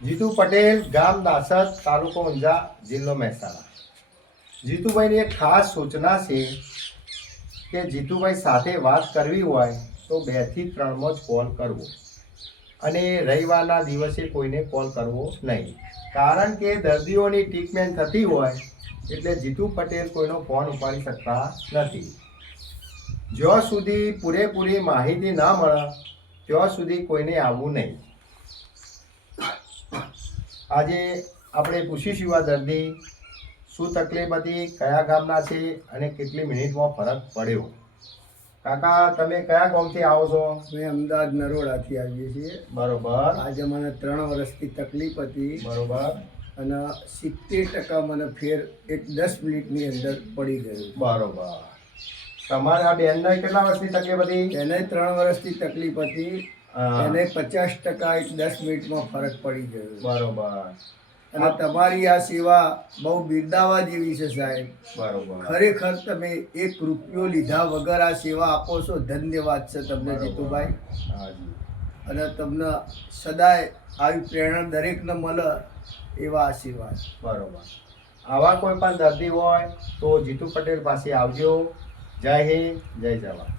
જીતુ પટેલ, ગામ દાસદ, તાલુકો ઊંઝા, જિલ્લો મહેસાણા. જીતુભાઈની એક ખાસ સૂચના છે કે જીતુભાઈ સાથે વાત કરવી હોય તો 2 થી 3 જ કોલ કરવો અને રવિવારના દિવસે કોઈને કોલ કરવો નહીં, કારણ કે દર્દીઓની ટ્રીટમેન્ટ થતી હોય એટલે જીતુ પટેલ કોઈનો ફોન ઉપાડી શકતા નથી. જ્યાં સુધી પૂરેપૂરી માહિતી ના મળે ત્યાં સુધી કોઈને આવવું નહીં. આજે આપણે પૂછીશું આ દર્દી શું તકલીફ હતી, કયા ગામના છે અને કેટલી મિનિટમાં ફરક પડ્યો. કાકા, તમે કયા ગામથી આવો છો? અમે અમદાવાદ નરોડાથી આવીએ છીએ. બરોબર. આજે મને 3 વર્ષથી તકલીફ હતી. બરોબર. અને 70% મને ફેર 10 મિનિટની અંદર પડી ગયું. બરોબર. તમારે આ બેનને કેટલા વર્ષની તકલીફ હતી? એને 3 વર્ષથી તકલીફ હતી. એને 50% 10 મિનિટમાં ફરક પડી ગયો. બરોબર. અને તમારી આ સેવા બહુ બિરદાવવા જેવી છે સાહેબ. બરોબર. ખરેખર તમે 1 રૂપિયો લીધા વગર આ સેવા આપો છો. ધન્યવાદ છે તમને જીતુભાઈ. અને તમને સદાય આવી પ્રેરણા દરેકને મળે એવા આશીર્વાદ. બરોબર. આવા કોઈ પણ દર્દી હોય તો જીતુ પટેલ પાસે આવજો. જય હિન્દ, જય જવાન.